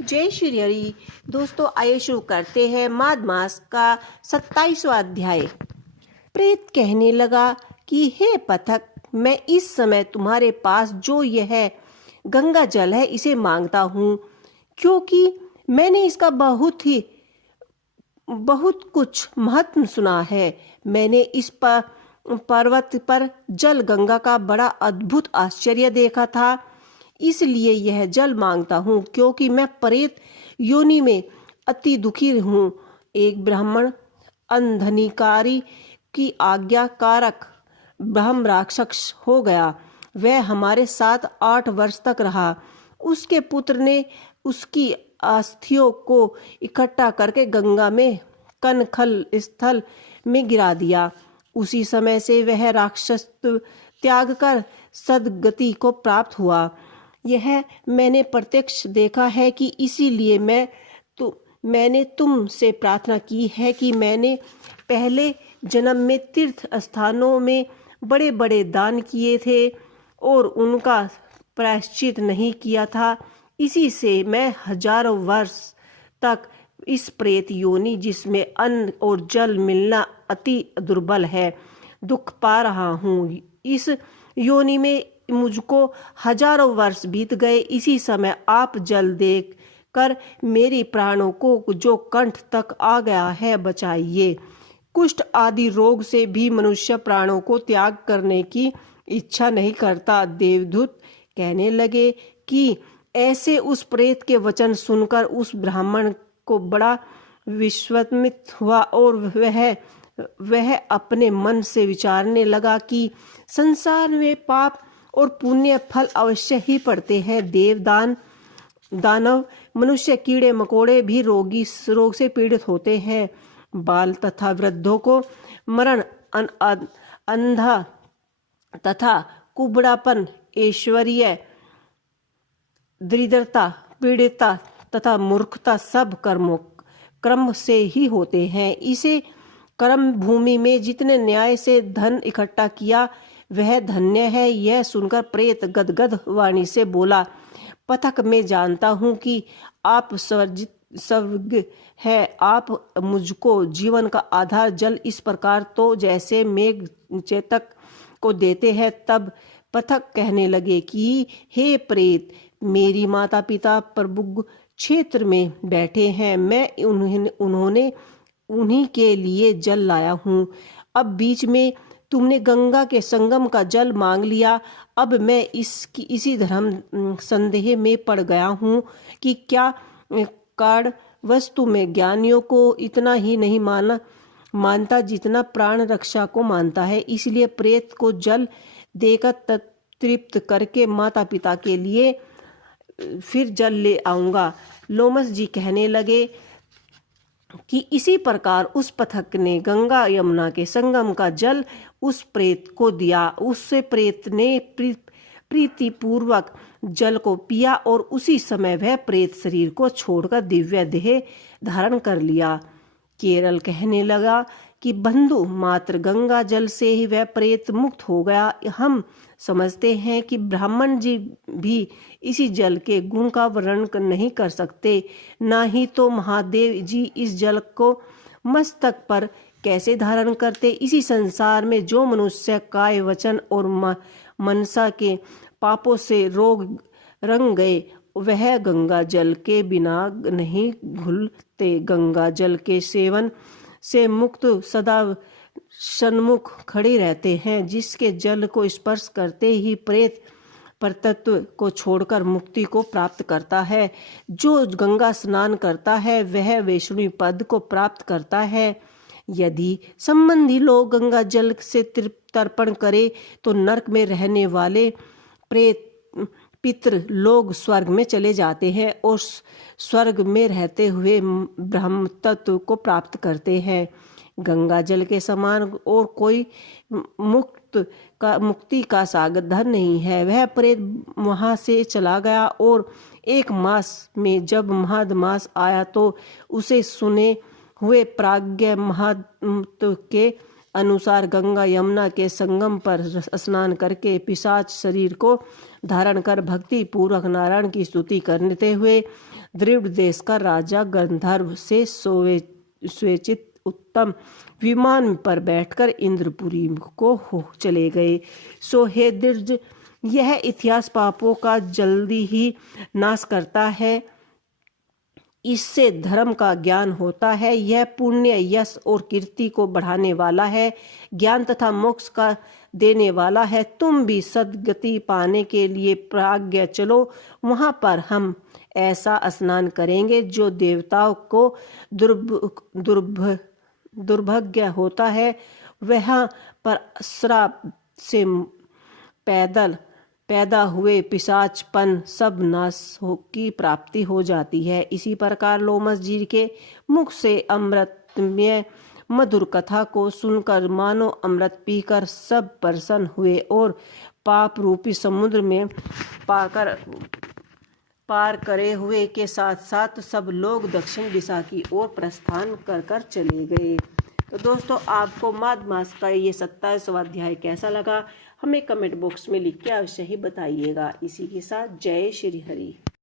जय श्री हरि। दोस्तों, आइए शुरू करते हैं माघ मास का 27वां अध्याय। प्रेत कहने लगा कि हे पथक, मैं इस समय तुम्हारे पास जो यह गंगा जल है इसे मांगता हूँ, क्योंकि मैंने इसका बहुत कुछ महत्व सुना है। मैंने इस पर्वत पर जल गंगा का बड़ा अद्भुत आश्चर्य देखा था, इसलिए यह जल मांगता हूँ, क्योंकि मैं प्रेत योनि में अति दुखी हूँ। एक ब्राह्मण अंधनिकारी की आज्ञाकारक ब्रह्म राक्षस हो गया। वह हमारे साथ 8 वर्ष तक रहा। उसके पुत्र ने उसकी अस्थियों को इकट्ठा करके गंगा में कनखल स्थल में गिरा दिया। उसी समय से वह राक्षस त्याग कर सदगति को प्राप्त हुआ। यह मैंने प्रत्यक्ष देखा है कि इसीलिए मैंने तुमसे प्रार्थना की है कि मैंने पहले जन्म में तीर्थ स्थानों में बड़े बड़े दान किए थे और उनका प्रायश्चित नहीं किया था। इसी से मैं हजारों वर्ष तक इस प्रेत योनि, जिसमें अन्न और जल मिलना अति दुर्बल है, दुख पा रहा हूँ। इस योनि में मुझको हजारों वर्ष बीत गए। इसी समय आप जल देख कर मेरी प्राणों को, जो कंठ तक आ गया है, बचाइए। कुष्ठ आदि रोग से भी मनुष्य प्राणों को त्याग करने की इच्छा नहीं करता। देवदूत कहने लगे कि ऐसे उस प्रेत के वचन सुनकर उस ब्राह्मण को बड़ा विस्मित हुआ और वह अपने मन से विचारने लगा कि संसार में पाप और पुण्य फल अवश्य ही पड़ते हैं। देवदान दानव, मनुष्य, कीड़े मकोड़े भी रोग से पीड़ित होते हैं। बाल तथा वृद्धों को मरण, अंधा तथा कुबड़ापन, ऐश्वर्य, दरिद्रता, पीड़िता तथा मूर्खता सब कर्म से ही होते हैं। इसे कर्म भूमि में जितने न्याय से धन इकट्ठा किया वह धन्य है। यह सुनकर प्रेत गदगद वाणी से बोला, पथक, मैं जानता हूँ कि आप सर्वज्ञ है। आप मुझको जीवन का आधार जल इस प्रकार तो जैसे मेघ चेतक को देते हैं। तब पथक कहने लगे कि हे प्रेत, मेरी माता पिता प्रबुद्ध क्षेत्र में बैठे हैं। मैं उन्हीं के लिए जल लाया हूँ। अब बीच में तुमने गंगा के संगम का जल मांग लिया। अब मैं इसी धर्म संदेह में पड़ गया हूँ कि क्या कारण वस्तु में ज्ञानियों को इतना ही नहीं मानता जितना प्राण रक्षा को मानता है। इसलिए प्रेत को जल देकर तृप्त करके माता पिता के लिए फिर जल ले आऊंगा। लोमस जी कहने लगे कि इसी प्रकार उस पथक ने गंगा यमुना के संगम का जल उस प्रेत को दिया। उससे प्रेत ने प्रीतिपूर्वक जल को पिया और उसी समय वह प्रेत शरीर को छोड़कर दिव्य देह धारण कर लिया। केरल कहने लगा कि बंधु, मात्र गंगा जल से ही वह प्रेत मुक्त हो गया। हम समझते हैं कि ब्राह्मण जी भी इसी जल के गुण का वर्णन नहीं कर सकते, ना ही तो महादेव जी इस जल को मस्तक पर कैसे धारण करते। इसी संसार में जो मनुष्य काय, वचन और मनसा के पापों से रोग रंग गए, वह गंगा जल के बिना नहीं घुलते। गंगा जल के सेवन से मुक्त सदा सन्मुख खड़े रहते हैं। जिसके जल को स्पर्श करते ही प्रेत परतत्व को छोड़कर मुक्ति को प्राप्त करता है। जो गंगा स्नान करता है वह वैष्णवी पद को प्राप्त करता है। यदि संबंधी लोग गंगा जल से तर्पण करे तो नरक में रहने वाले प्रेत पितृ लोग स्वर्ग में चले जाते हैं और स्वर्ग में रहते हुए ब्रह्म तत्व को प्राप्त करते हैं। गंगा जल के समान और कोई मुक्ति का साधन नहीं है। वह प्रेत वहां से चला गया और 1 मास में जब महाद मास आया तो उसे सुने हुए प्राज्ञ महंत के अनुसार गंगा यमुना के संगम पर स्नान करके पिशाच शरीर को धारण कर भक्ति पूर्वक नारायण की स्तुति करते हुए दृढ़ देश का राजा गंधर्व से स्वेच्छित उत्तम विमान पर बैठकर इंद्रपुरी को हो चले गए। सो हे दृढ़, यह इतिहास पापों का जल्दी ही नाश करता है, इससे धर्म का ज्ञान होता है, यह पुण्य, यश और कीर्ति को बढ़ाने वाला है, ज्ञान तथा मोक्ष का देने वाला है। तुम भी सद्गति पाने के लिए प्राज्ञ चलो, वहां पर हम ऐसा स्नान करेंगे जो देवताओं को दुर्भाग्य होता है। वहाँ पर श्राप से पैदा हुए पिशाचपन सब नाश की प्राप्ति हो जाती है। इसी प्रकार लोमस जी के मुख से अमृतमय मधुर कथा को सुनकर मानो अमृत पीकर सब प्रसन्न हुए और पाप रूपी समुद्र में पार करे हुए के साथ साथ सब लोग दक्षिण दिशा की ओर प्रस्थान कर चले गए। तो दोस्तों, आपको माघ मास का ये 27वां अध्याय कैसा लगा, हमें कमेंट बॉक्स में लिख के अवश्य ही बताइएगा। इसी के साथ जय श्री हरि।